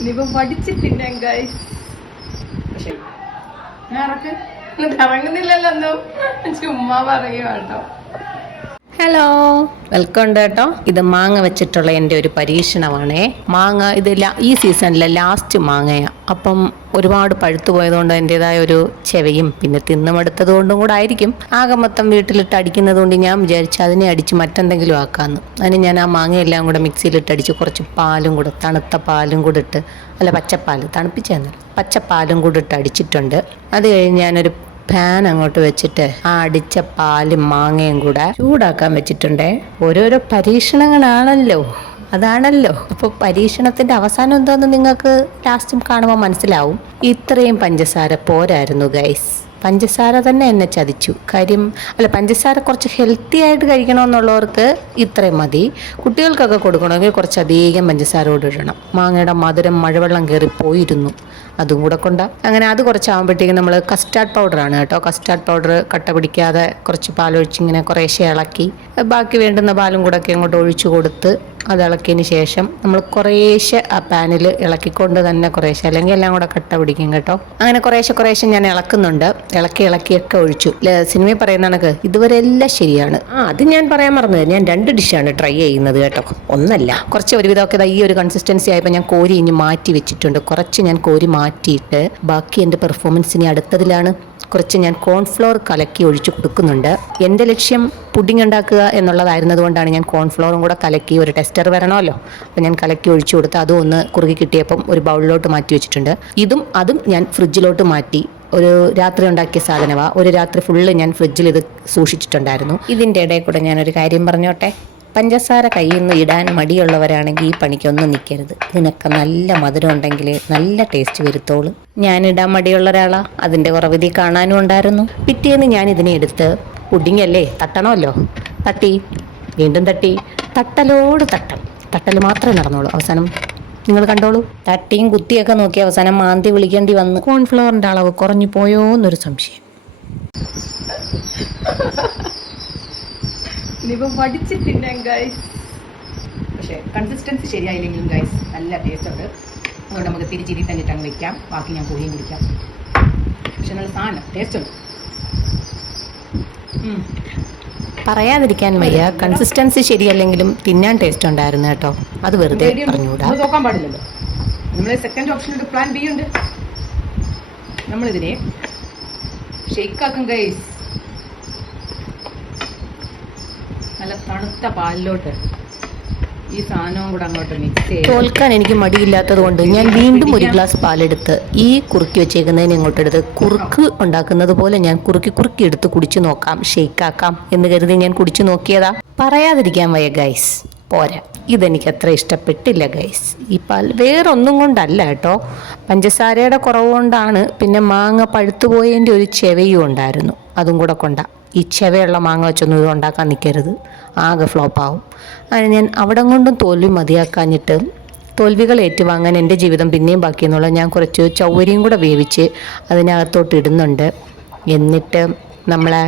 ഇനിയിപ്പം പഠിച്ചിട്ടില്ല ഗൈസ്. പക്ഷെ ഞാൻ ഇറങ്ങുന്നില്ലല്ലോ, ചുമ്മാ പറയുക കേട്ടോ. ഹലോ, വെൽക്കം കേട്ടോ. ഇത് മാങ്ങ വെച്ചിട്ടുള്ള എൻ്റെ ഒരു പരീക്ഷണമാണേ. മാങ്ങ ഇത് ഈ സീസണിലെ ലാസ്റ്റ് മാങ്ങയാണ്. അപ്പം ഒരുപാട് പഴുത്തു പോയതുകൊണ്ട് എൻ്റെതായ ഒരു ചെവയും പിന്നെ തിന്നുമെടുത്തത് കൊണ്ടും കൂടെ ആയിരിക്കും. ആകെ മൊത്തം വീട്ടിലിട്ട് അടിക്കുന്നത് കൊണ്ട് ഞാൻ വിചാരിച്ചു അതിനെ അടിച്ച് മറ്റെന്തെങ്കിലും ആക്കാമെന്ന്. അതിന് ഞാൻ ആ മാങ്ങയെല്ലാം കൂടെ മിക്സിയിലിട്ട് അടിച്ച് കുറച്ച് പാലും കൂടെ, തണുത്ത പാലും കൂടെ ഇട്ട്, അല്ല പച്ചപ്പാൽ, തണുപ്പിച്ചെന്നല്ല, പച്ചപ്പാലും കൂടെ ഇട്ട് അടിച്ചിട്ടുണ്ട്. അത് കഴിഞ്ഞ് ഞാനൊരു പാൻ അങ്ങോട്ട് വെച്ചിട്ട് ആ അടിച്ച പാലും മാങ്ങയും കൂടെ ചൂടാക്കാൻ വെച്ചിട്ടുണ്ടേ. ഓരോരോ പരീക്ഷണങ്ങളാണല്ലോ, അതാണല്ലോ. അപ്പോൾ പരീക്ഷണത്തിന്റെ അവസാനം എന്താന്ന് നിങ്ങൾക്ക് ലാസ്റ്റും കാണുമ്പോൾ മനസ്സിലാവും. ഇത്രയും പഞ്ചസാര പോരായിരുന്നു ഗൈസ്. പഞ്ചസാര തന്നെ എന്നെ ചതിച്ചു. കാര്യം അല്ല, പഞ്ചസാര കുറച്ച് ഹെൽത്തി ആയിട്ട് കഴിക്കണമെന്നുള്ളവർക്ക് ഇത്രയും മതി. കുട്ടികൾക്കൊക്കെ കൊടുക്കണമെങ്കിൽ കുറച്ചധികം പഞ്ചസാര കൂടെ ഇടണം. മാങ്ങയുടെ മധുരം മഴവെള്ളം കയറി പോയിരുന്നു, അതും കൂടെ കൊണ്ടാ. അങ്ങനെ അത് കുറച്ചാകുമ്പോഴത്തേക്കും നമ്മൾ കസ്റ്റാർഡ് പൗഡറാണ് കേട്ടോ. കസ്റ്റാർഡ് പൗഡർ കട്ട പിടിക്കാതെ കുറച്ച് പാലൊഴിച്ച് ഇങ്ങനെ കുറേശ്ശെ ഇളക്കി, ബാക്കി വേണ്ടുന്ന പാലും കൂടെ ഒക്കെ അങ്ങോട്ട് ഒഴിച്ചു കൊടുത്ത് അത് ഇളക്കിയതിന് ശേഷം നമ്മൾ കുറേശ്ശെ ആ പാനിൽ ഇളക്കിക്കൊണ്ട് തന്നെ കുറേശ്ശെ, അല്ലെങ്കിൽ എല്ലാം കൂടെ കട്ട പിടിക്കും കേട്ടോ. അങ്ങനെ കുറേശ്ശെ ഞാൻ ഇളക്കുന്നുണ്ട്. ഇളക്കിയൊക്കെ ഒഴിച്ചു. സിനിമയിൽ പറയുന്ന കണക്ക് ഇതുവരെ എല്ലാം ശരിയാണ്. അത് ഞാൻ പറയാൻ മറന്നത്, ഞാൻ 2 ഡിഷാണ് ട്രൈ ചെയ്യുന്നത് കേട്ടോ, ഒന്നല്ല. കുറച്ച് ഒരുവിധമൊക്കെ ഈ ഒരു കൺസിസ്റ്റൻസി ആയപ്പോൾ ഞാൻ കോരി ഇനി മാറ്റി വെച്ചിട്ടുണ്ട്. കുറച്ച് ഞാൻ കോരി മാറ്റിയിട്ട് ബാക്കി എൻ്റെ പെർഫോമൻസിന് അടുത്തതിലാണ്. കുറച്ച് ഞാൻ കോൺഫ്ലോർ കലക്കി ഒഴിച്ച് കൊടുക്കുന്നുണ്ട്. എൻ്റെ ലക്ഷ്യം പുഡിംഗ് ഉണ്ടാക്കുക എന്നുള്ളതായിരുന്നത് കൊണ്ടാണ് ഞാൻ കോൺഫ്ലോറും കൂടെ കലക്കി, ഒരു ടെസ്റ്റർ വരണമല്ലോ, അപ്പോൾ ഞാൻ കലക്കി ഒഴിച്ചു കൊടുത്ത് അതും ഒന്ന് കുറുകി കിട്ടിയപ്പം ഒരു ബൗളിലോട്ട് മാറ്റി വെച്ചിട്ടുണ്ട്. അതും ഞാൻ ഫ്രിഡ്ജിലോട്ട് മാറ്റി. ഒരു രാത്രി ഉണ്ടാക്കിയ സാധനമാണ്. ഒരു രാത്രി ഫുള്ള് ഞാൻ ഫ്രിഡ്ജിൽ ഇത് സൂക്ഷിച്ചിട്ടുണ്ടായിരുന്നു. ഇതിൻ്റെ ഇടയിൽ കൂടെ ഞാനൊരു കാര്യം പറഞ്ഞോട്ടെ. പഞ്ചസാര കയ്യിൽ നിന്ന് ഇടാൻ മടിയുള്ളവരാണെങ്കിൽ ഈ പണിക്കൊന്നും നിൽക്കരുത്. ഇതിനൊക്കെ നല്ല മധുരം ഉണ്ടെങ്കിൽ നല്ല ടേസ്റ്റ് വരുത്തോളൂ. ഞാനിടാൻ മടിയുള്ള ഒരാളാണ്, അതിൻ്റെ കുറവിധി കാണാനും ഉണ്ടായിരുന്നു. പിറ്റേന്ന് ഞാൻ ഇതിനെ എടുത്ത്, പുഡിംഗ് അല്ലേ, തട്ടണമല്ലോ, തട്ടി, വീണ്ടും തട്ടി, തട്ടൽ മാത്രമേ നടന്നുള്ളൂ. അവസാനം നിങ്ങൾ കണ്ടോളൂ, തട്ടിയും കുത്തിയൊക്കെ നോക്കി അവസാനം മാന്തി വിളിക്കേണ്ടി വന്നു. കോൺഫ്ലവറിൻ്റെ അളവ് കുറഞ്ഞു പോയോ എന്നൊരു സംശയം. ഇനിയിപ്പം പഠിച്ചിട്ടില്ല ഗൈസ്. പക്ഷേ കൺസിസ്റ്റൻസി ശരിയായില്ലെങ്കിലും ഗൈസ് നല്ല ടേസ്റ്റ് ഉണ്ട്. അതുകൊണ്ട് നമുക്ക് തിരിച്ചിരി തന്നിട്ട് അങ്ങ് വെക്കാം. ബാക്കി ഞാൻ പോയും കുടിക്കാം. പക്ഷെ നല്ല സാധനം ടേസ്റ്റ് ഉണ്ട്. പറയാതിരിക്കാൻ വയ്യ, കൺസിസ്റ്റൻസി ശരിയല്ലെങ്കിലും തിന്നാൻ ടേസ്റ്റ് ഉണ്ടായിരുന്നു കേട്ടോ. അത് വെറുതെ പറഞ്ഞുകൂടാ. നോക്കാൻ പാടില്ലല്ലോ. നമ്മളെ സെക്കൻഡ് ഓപ്ഷനിൽ പ്ലാൻ ബി ഉണ്ട്. നമ്മളിതിനെ ഷെയ്ക്കാക്കും ഗൈസ്. നല്ല തണുത്ത പാലിലോട്ട് ഈ സാധനവും കൂടെ അങ്ങോട്ട് മിക്സ് ചെയ്ത്. തോൽക്കാൻ എനിക്ക് മടിയില്ലാത്തത് കൊണ്ട് ഞാൻ വീണ്ടും ഒരു ഗ്ലാസ് പാലെടുത്ത് ഈ കുറുക്കി വെച്ചേക്കുന്നതിന് ഇങ്ങോട്ടെടുത്ത് കുറുക്ക് ഉണ്ടാക്കുന്നത് പോലെ ഞാൻ കുറുക്കി എടുത്ത് കുടിച്ചു നോക്കാം, ഷെയ്ക്കാക്കാം എന്ന് കരുതി ഞാൻ കുടിച്ചു നോക്കിയതാ. പറയാതിരിക്കാൻ വയ്യ ഗൈസ്, പോരാ. ഇതെനിക്ക് അത്ര ഇഷ്ടപ്പെട്ടില്ല ഗൈസ്. ഈ പാൽ വേറൊന്നും കൊണ്ടല്ല കേട്ടോ, പഞ്ചസാരയുടെ കുറവ് കൊണ്ടാണ്. പിന്നെ മാങ്ങ പഴുത്തുപോയതിൻ്റെ ഒരു ചെവയും ഉണ്ടായിരുന്നു, അതും കൂടെ കൊണ്ടാ. ഈ ചെവയുള്ള മാങ്ങ വെച്ചൊന്നും ഇത് ഉണ്ടാക്കാൻ നിൽക്കരുത്, ആകെ ഫ്ലോപ്പാവും. അങ്ങനെ ഞാൻ അവിടെ കൊണ്ടും തോൽവി മതിയാക്കാഞ്ഞിട്ട്, തോൽവികൾ ഏറ്റുവാങ്ങാൻ എൻ്റെ ജീവിതം പിന്നെയും ബാക്കിയെന്നുള്ള ഞാൻ കുറച്ച് ചൗവരിയും കൂടെ വേവിച്ച് അതിനകത്തോട്ട് ഇടുന്നുണ്ട്. എന്നിട്ട് നമ്മളെ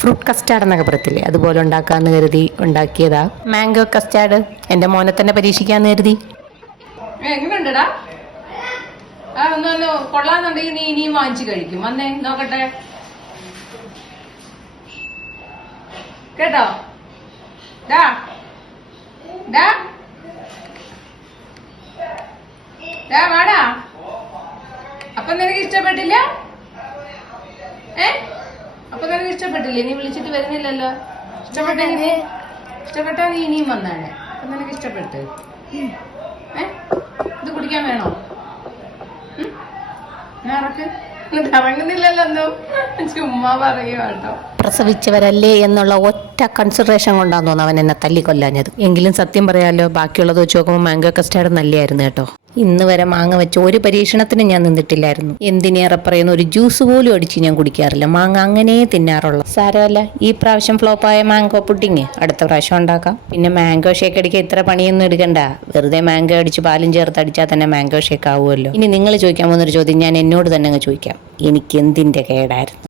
ഫ്രൂട്ട് കസ്റ്റാർഡ് എന്നൊക്കെ പറയത്തില്ലേ, അതുപോലെ ഉണ്ടാക്കാമെന്ന് കരുതി ഉണ്ടാക്കിയതാ. മാംഗോ കസ്റ്റാർഡ് എൻ്റെ മോനെ തന്നെ പരീക്ഷിക്കാമെന്ന് കരുതി. എങ്ങനെയുണ്ടടാ? ഒന്ന് കൊള്ളാന്നുണ്ടെങ്കിൽ നീ ഇനിയും വാങ്ങിച്ചു കഴിക്കും. വന്നേ നോക്കട്ടെ കേട്ടോ. വാടാ. അപ്പൊ നിനക്ക് ഇഷ്ടപ്പെട്ടില്ല? അപ്പൊ നിനക്ക് ഇഷ്ടപ്പെട്ടില്ലേ? നീ വിളിച്ചിട്ട് വരുന്നില്ലല്ലോ. ഇഷ്ടപ്പെട്ടാ നീ ഇനിയും വന്നാണ്. അപ്പൊ നിനക്ക് ഇഷ്ടപ്പെട്ട് ഇത് കുടിക്കാൻ വേണോ? ഞാൻ ഇറങ്ങുന്നില്ലല്ലോ, ചുമ്മാ പറയുക കേട്ടോ. പ്രസവിച്ചവരല്ലേ എന്നുള്ള ഒറ്റ കൺസിഡറേഷൻ കൊണ്ടാന്ന് തോന്നുന്നു അവൻ എന്നെ തല്ലിക്കൊല്ലാഞ്ഞത്. എങ്കിലും സത്യം പറയാലോ, ബാക്കിയുള്ളത് വെച്ച് നോക്കുമ്പോൾ മാംഗോ കസ്റ്റാർഡ് നല്ലതായിരുന്നു കേട്ടോ. ഇന്ന് വരെ മാങ്ങ വെച്ച് ഒരു പരീക്ഷണത്തിന് ഞാൻ നിന്നിട്ടില്ലായിരുന്നു. എന്തിനേറെ പറയുന്ന ഒരു ജ്യൂസ് പോലും അടിച്ച് ഞാൻ കുടിക്കാറില്ല. മാങ്ങ അങ്ങനെ തിന്നാറുള്ള. സാരമല്ല, ഈ പ്രാവശ്യം ഫ്ലോപ്പായ മാംഗോ പുഡിങ് അടുത്ത പ്രാവശ്യം ഉണ്ടാക്കാം. പിന്നെ മാംഗോ ഷേക്ക് അടിക്കാൻ ഇത്ര പണിയൊന്നും എടുക്കണ്ട. വെറുതെ മാംഗോ അടിച്ച് പാലും ചേർത്ത് അടിച്ചാൽ തന്നെ മാംഗോ ഷേക്ക് ആവുമല്ലോ. ഇനി നിങ്ങൾ ചോദിക്കാൻ പോകുന്നൊരു ചോദ്യം ഞാൻ എന്നോട് തന്നെ അങ്ങ് ചോദിക്കാം, എനിക്ക് എന്തിൻ്റെ കേടായിരുന്നു?